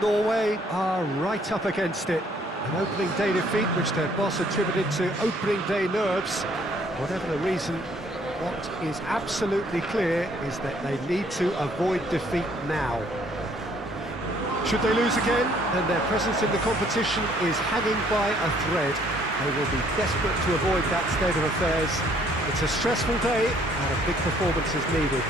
Norway are right up against it. An opening day defeat which their boss attributed to opening day nerves. Whatever the reason, what is absolutely clear is that they need to avoid defeat now. Should they lose again, then their presence in the competition is hanging by a thread. They will be desperate to avoid that state of affairs. It's a stressful day and a big performance is needed.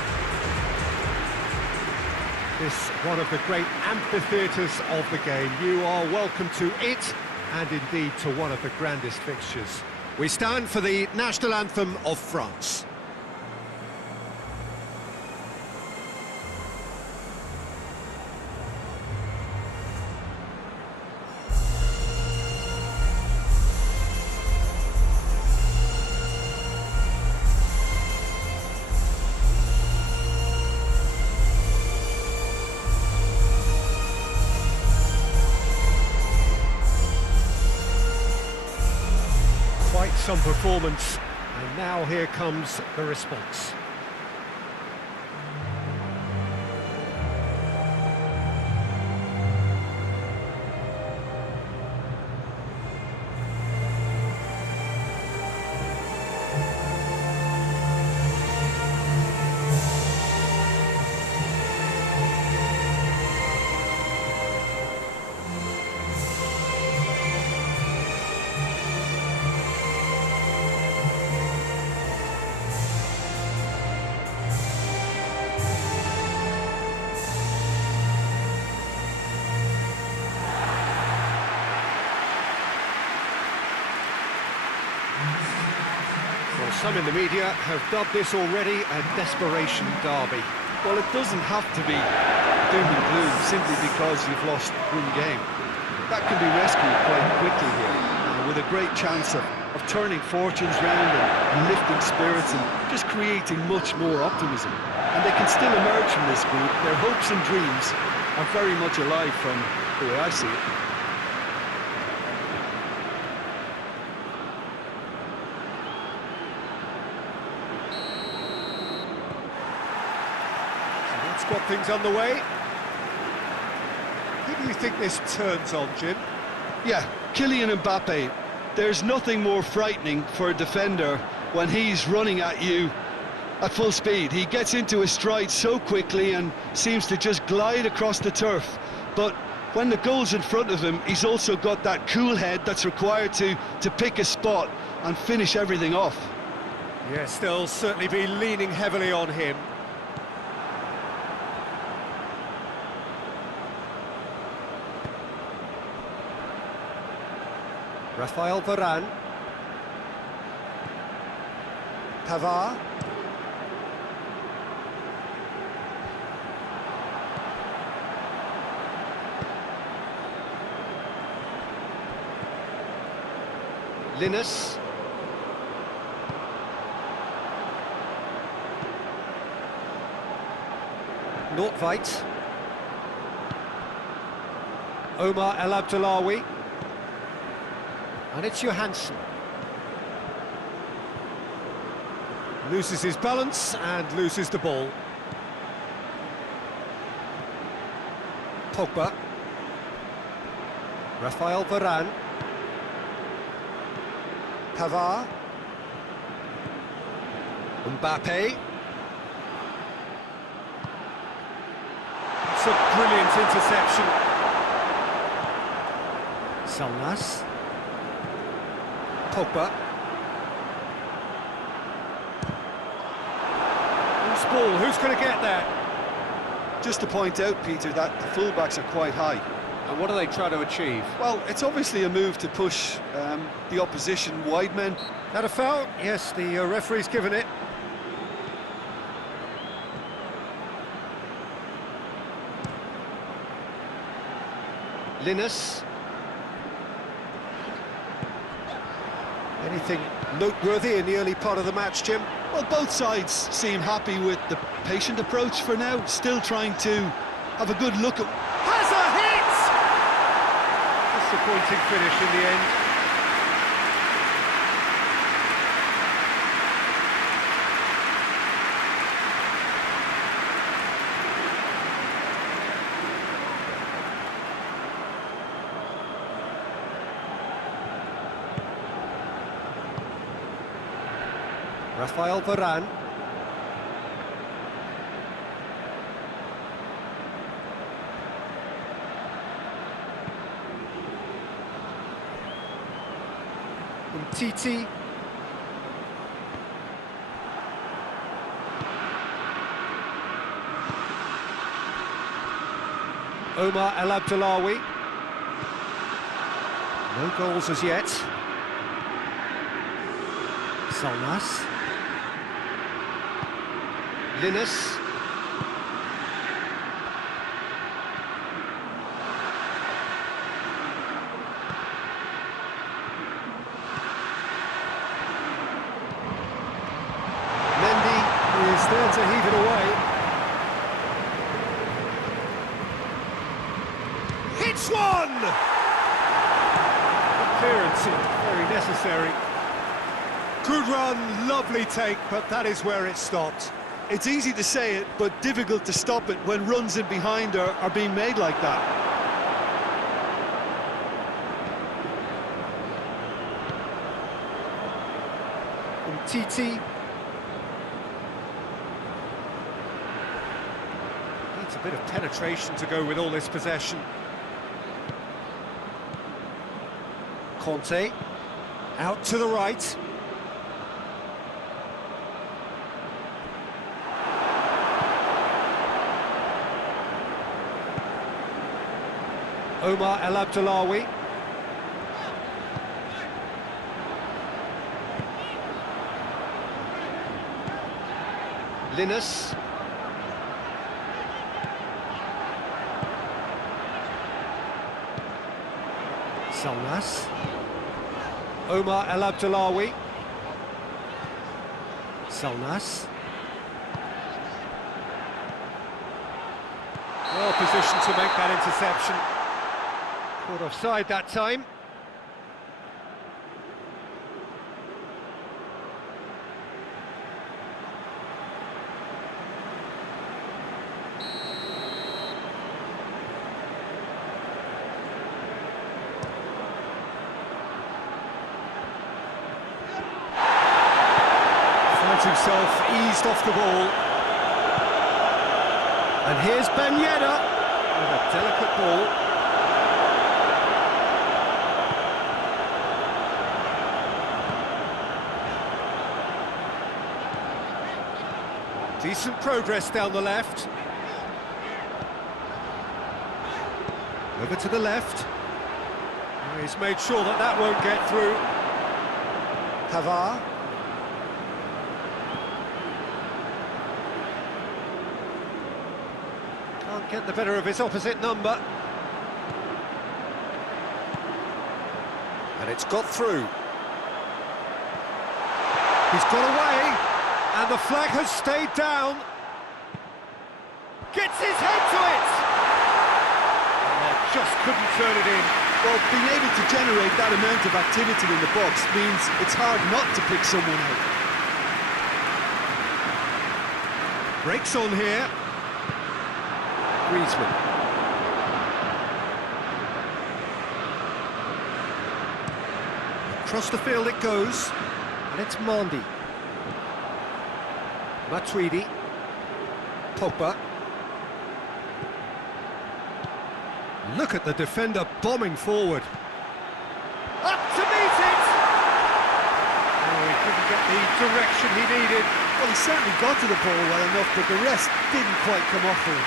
This one of the great amphitheatres of the game. You are welcome to it, and indeed to one of the grandest fixtures. We stand for the national anthem of France. Quite some performance, and now here comes the response. Well, some in the media have dubbed this already a desperation derby. Well, it doesn't have to be doom and gloom simply because you've lost one game. That can be rescued quite quickly here, with a great chance of turning fortunes round and lifting spirits and just creating much more optimism. And they can still emerge from this group. Their hopes and dreams are very much alive from the way I see it. Got things underway. Who do you think this turns on, Jim? Yeah, Kylian Mbappe. There's nothing more frightening for a defender when he's running at you at full speed. He gets into his stride so quickly and seems to just glide across the turf. But when the goal's in front of him, he's also got that cool head that's required to pick a spot and finish everything off. Yes, they'll certainly be leaning heavily on him. Rafael Varane. Pavard. Linus. Norway. Omar El Abdullawi. And it's Johansson. Loses his balance and loses the ball. Pogba. Rafael Varane. Pavard. Mbappe. It's a brilliant interception. Salnas. Pogba. Loose ball, who's going to get that? Just to point out, Peter, that the fullbacks are quite high. And what do they try to achieve? Well, it's obviously a move to push the opposition wide men. That a foul? Yes, the referee's given it. Linus. Anything noteworthy in the early part of the match, Jim? Well, both sides seem happy with the patient approach for now, still trying to have a good look at... Has a hit! Disappointing finish in the end. Rafael Varane. Titi. Omar El Abdullawi. No goals as yet. Salnas. Linus. Is there to heave it away. Hits one! The clearance is very necessary. Good run, lovely take, but that is where it stopped. It's easy to say it, but difficult to stop it when runs in behind are being made like that. Titi. Needs a bit of penetration to go with all this possession. Conte. Out to the right. Omar El Abdullawi. Linus. Salnas. Omar El Abdullawi. Salnas. Well positioned to make that interception. Caught offside that time. Finds himself eased off the ball. And here's Ben Yedder with a delicate ball. Decent progress down the left. Over to the left. He's made sure that that won't get through. Pavard. Can't get the better of his opposite number. And it's got through. He's got away. And the flag has stayed down. Gets his head to it! And just couldn't turn it in. Well, being able to generate that amount of activity in the box means it's hard not to pick someone out. Breaks on here. Griezmann. Across the field it goes. And it's Mondi. Matuidi, Pogba. Look at the defender bombing forward. Up to meet it! Oh, he couldn't get the direction he needed. Well, he certainly got to the ball well enough, but the rest didn't quite come off for him.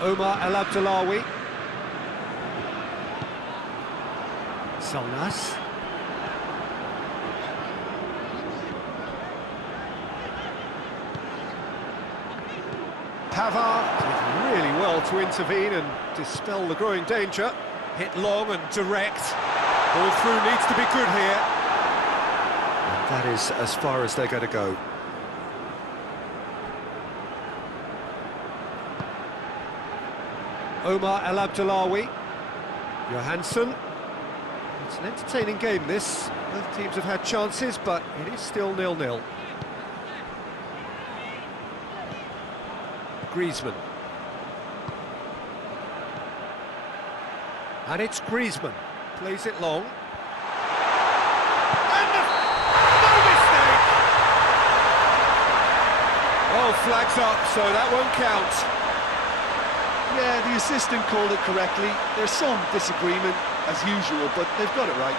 Omar El Abdullawi. Salnas. Pavard did really well to intervene and dispel the growing danger. Hit long and direct. Ball through needs to be good here. And that is as far as they're going to go. Omar El Abdullawi. Johansson. It's an entertaining game, this. Both teams have had chances, but it is still 0-0. Griezmann. And it's Griezmann. Plays it long. And no mistake! Oh, flags up, so that won't count. Yeah, the assistant called it correctly. There's some disagreement, as usual, but they've got it right.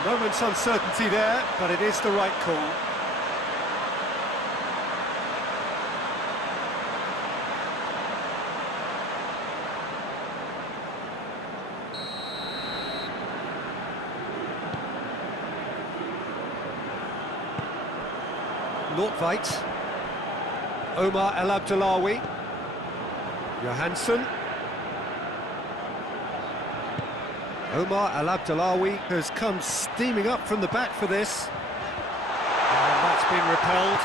A moment's uncertainty there, but it is the right call. Norway. Omar El Abdullawi. Johansson. Omar El Abdullawi has come steaming up from the back for this. And that's been repelled.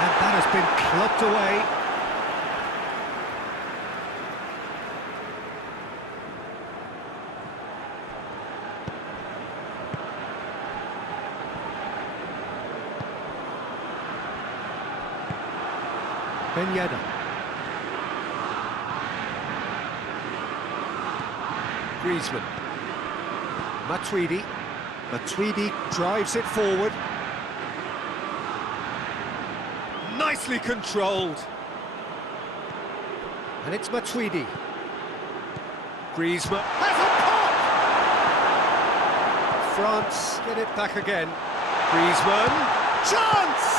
And that has been clubbed away. Ben Yedder. Griezmann. Matuidi. Matuidi drives it forward. Nicely controlled. And it's Matuidi. Griezmann has a pop! France get it back again. Griezmann. Chance!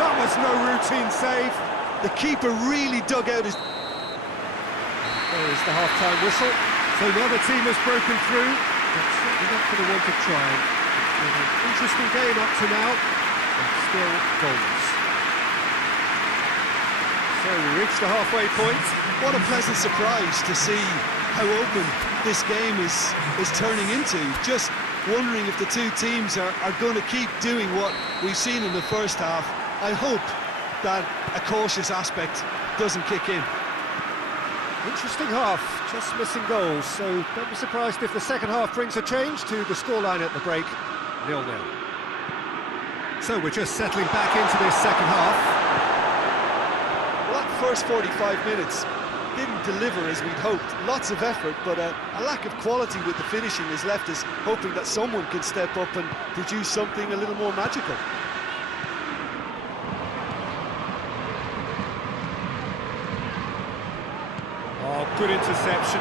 That was no routine save. The keeper really dug out his... There is the half-time whistle. So the other team has broken through, but certainly not for the want of trying. It's been an interesting game up to now, but still goals. So we reach the halfway point. What a pleasant surprise to see how open this game is turning into. Just wondering if the two teams are going to keep doing what we've seen in the first half. I hope that a cautious aspect doesn't kick in. Interesting half, just missing goals, so don't be surprised if the second half brings a change to the scoreline at the break, 0-0. So we're just settling back into this second half. Well, that first 45 minutes didn't deliver as we'd hoped. Lots of effort, but a lack of quality with the finishing has left us hoping that someone can step up and produce something a little more magical. Oh, good interception.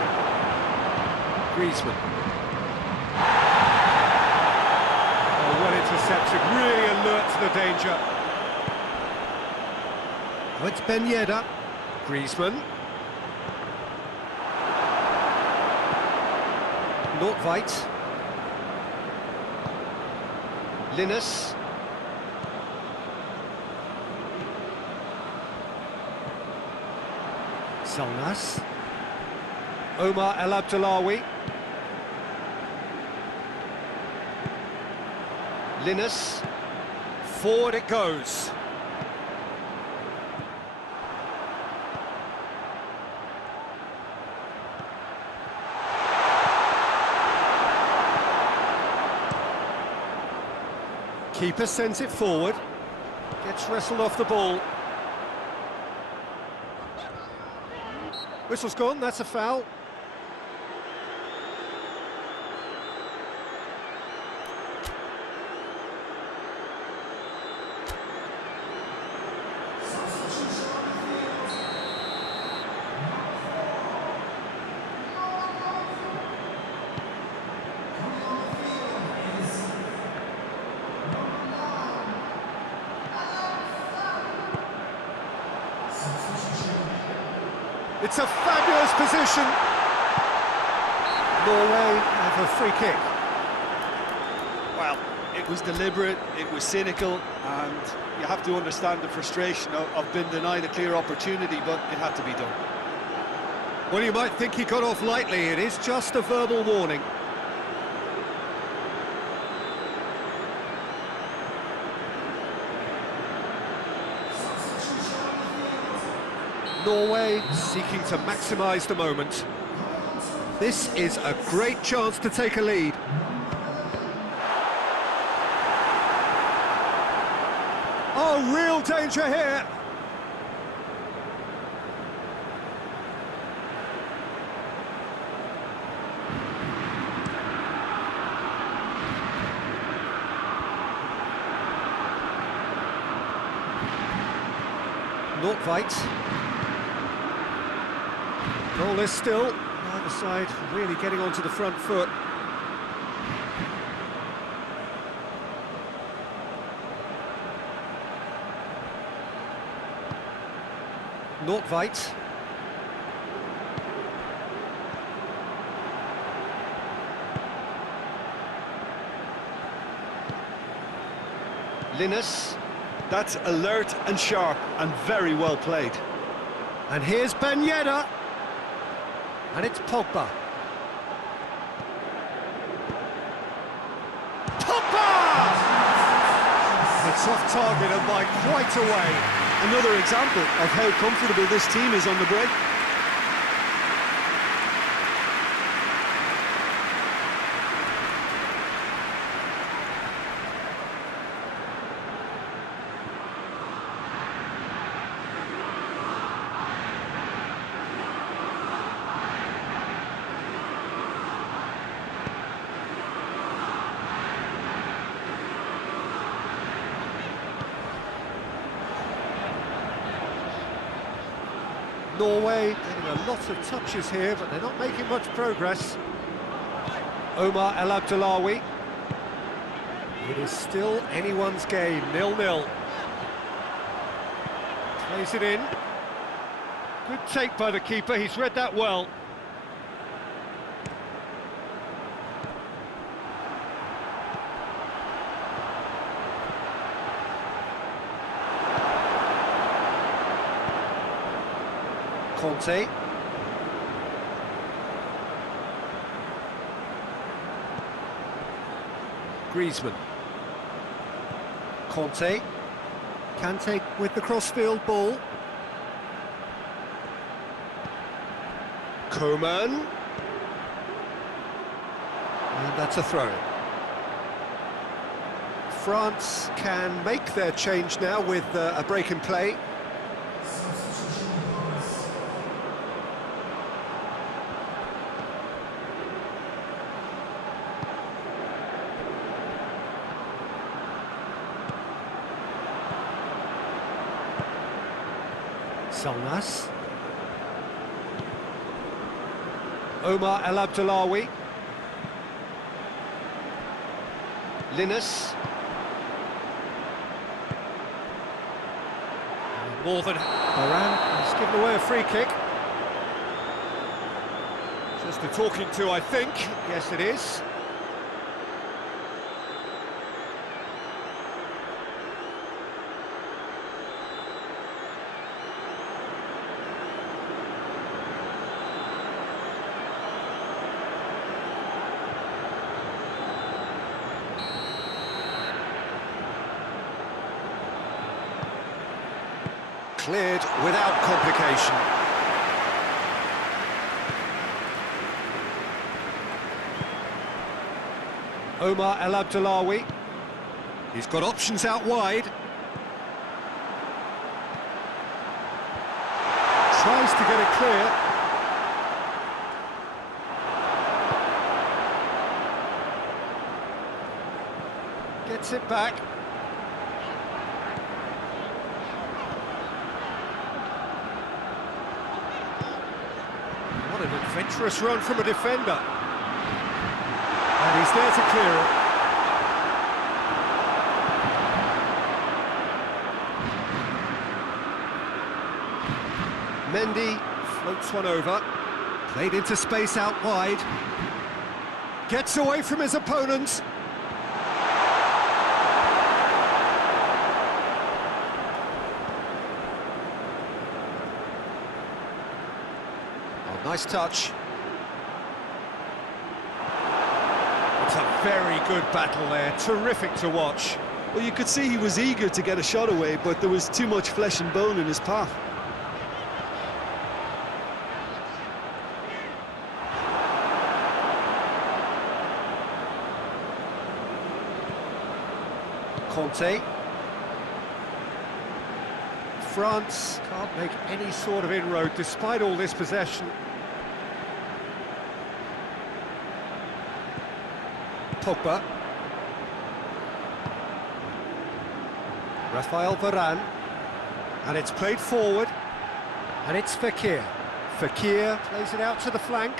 Griezmann. Oh, well intercepted, really alert to the danger. Oh, it's Ben Yedder. Griezmann. Norway. Linus. Salnas. Omar El Abdullawi. Linus. Forward it goes. Keeper sends it forward. Gets wrestled off the ball. Whistle's gone, that's a foul. It's a fabulous position. Norway have a free kick. Well, it was deliberate, it was cynical, and you have to understand the frustration of being denied a clear opportunity, but it had to be done. Well, you might think he got off lightly. It is just a verbal warning. Norway seeking to maximise the moment. This is a great chance to take a lead. Oh, real danger here. Norway. Goal is still. Either side really getting onto the front foot. Norway. Linus. That's alert and sharp and very well played. And here's Ben Yedder. And it's Pogba. Pogba! It's off target and by quite a way. Another example of how comfortable this team is on the break. Norway getting a lot of touches here, but they're not making much progress. Omar El Abdullawi. It is still anyone's game, 0-0. Plays it in. Good take by the keeper, he's read that well. Conte. Griezmann. Conte. Kante with the crossfield ball. Coman. And that's a throw. France can make their change now with a break in play. Salnas. Omar El Abdullawi. Linus. More than Moran has given away a free kick. Just a talking to, I think. Yes, it is. Cleared without complication. Omar El Abdullawi. He's got options out wide. Tries to get it clear. Gets it back. What an adventurous run from a defender. And he's there to clear it. Mendy floats one over. Played into space out wide. Gets away from his opponents. Nice touch. It's a very good battle there, terrific to watch. Well, you could see he was eager to get a shot away, but there was too much flesh and bone in his path. Conte. France can't make any sort of inroad despite all this possession. Pogba. Rafael Varane. And it's played forward. And it's Fekir. Fekir plays it out to the flank.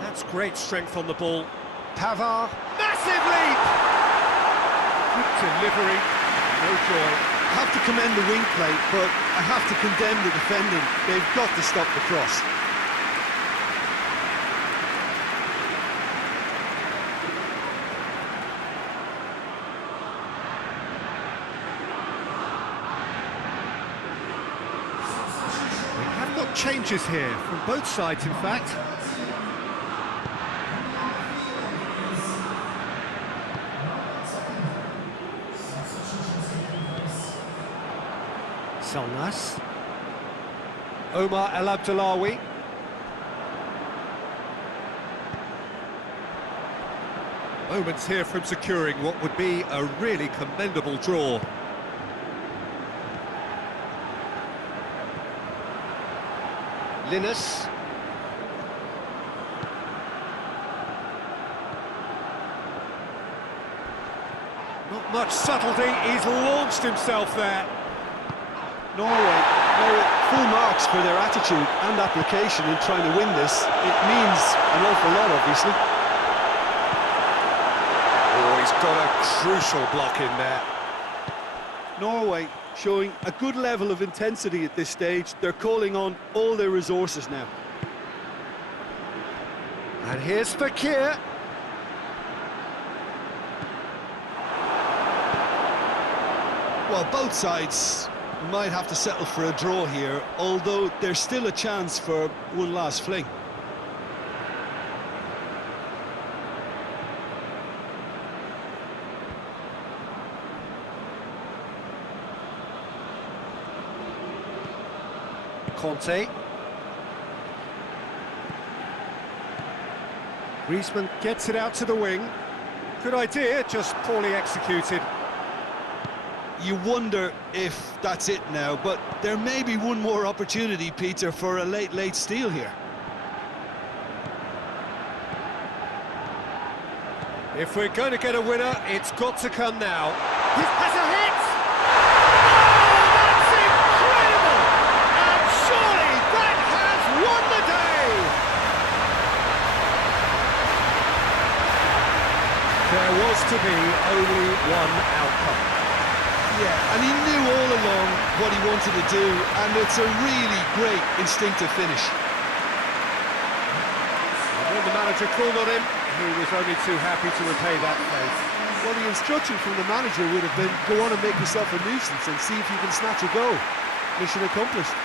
That's great strength on the ball. Pavard. Massive leap! Good delivery. No joy. I have to commend the wing play, but I have to condemn the defending. They've got to stop the cross. We have got changes here, from both sides in fact. Salnas. Omar El Abdullawi. Moments here from securing what would be a really commendable draw. Linus. Not much subtlety, he's launched himself there. Norway, full marks for their attitude and application in trying to win this. It means an awful lot, obviously. Oh, he's got a crucial block in there. Norway showing a good level of intensity at this stage. They're calling on all their resources now. And here's Fekir. Well, both sides might have to settle for a draw here, although there's still a chance for one last fling. Conte. Griezmann gets it out to the wing. Good idea, just poorly executed. You wonder if that's it now, but there may be one more opportunity, Peter, for a late steal here. If we're going to get a winner, it's got to come now. He has a hit! Oh, that's incredible! And surely that has won the day! There was to be only one outcome. Yeah, and he knew all along what he wanted to do, and it's a really great instinctive finish. And when the manager called on him, he was only too happy to repay that faith. Well, the instruction from the manager would have been, go on and make yourself a nuisance and see if you can snatch a goal. Mission accomplished.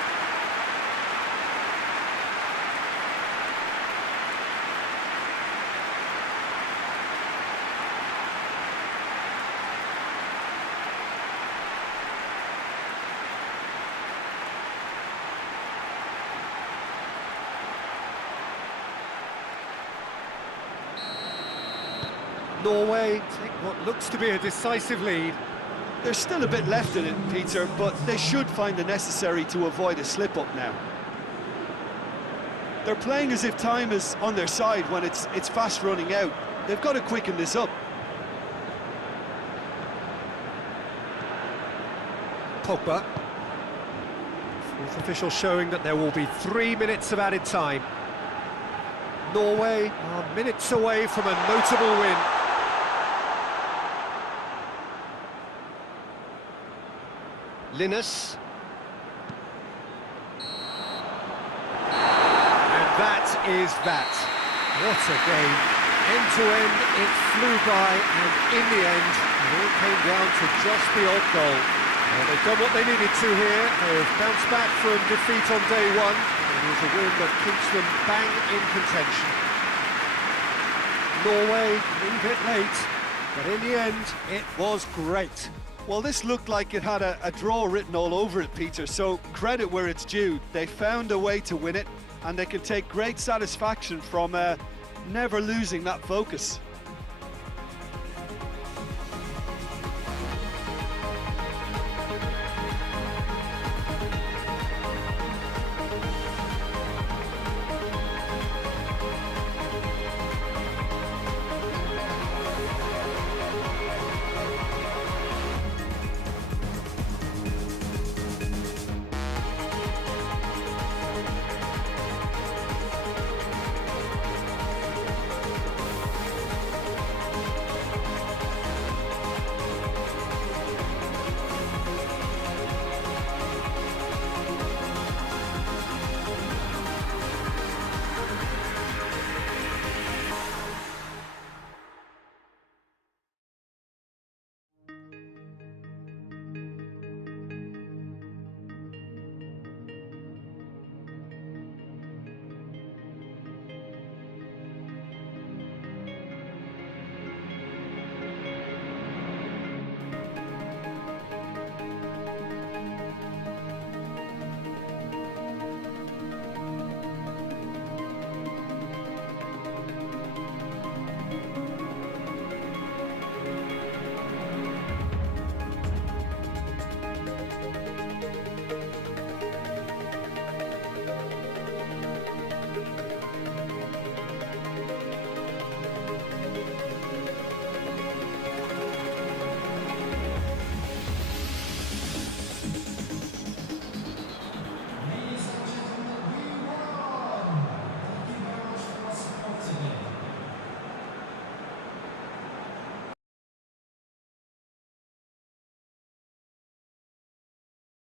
Norway take what looks to be a decisive lead. There's still a bit left in it, Peter, but they should find the necessary to avoid a slip-up now. They're playing as if time is on their side when it's fast running out. They've got to quicken this up. Pogba. Fourth official showing that there will be 3 minutes of added time. Norway are minutes away from a notable win. Linus. And that is that. What a game. End to end, it flew by, and in the end, it all came down to just the odd goal. Well, they've done what they needed to here. They've bounced back from defeat on day one. It was a win that keeps them bang in contention. Norway, a little bit late, but in the end, it was great. Well, this looked like it had a draw written all over it, Peter, so credit where it's due. They found a way to win it, and they can take great satisfaction from never losing that focus.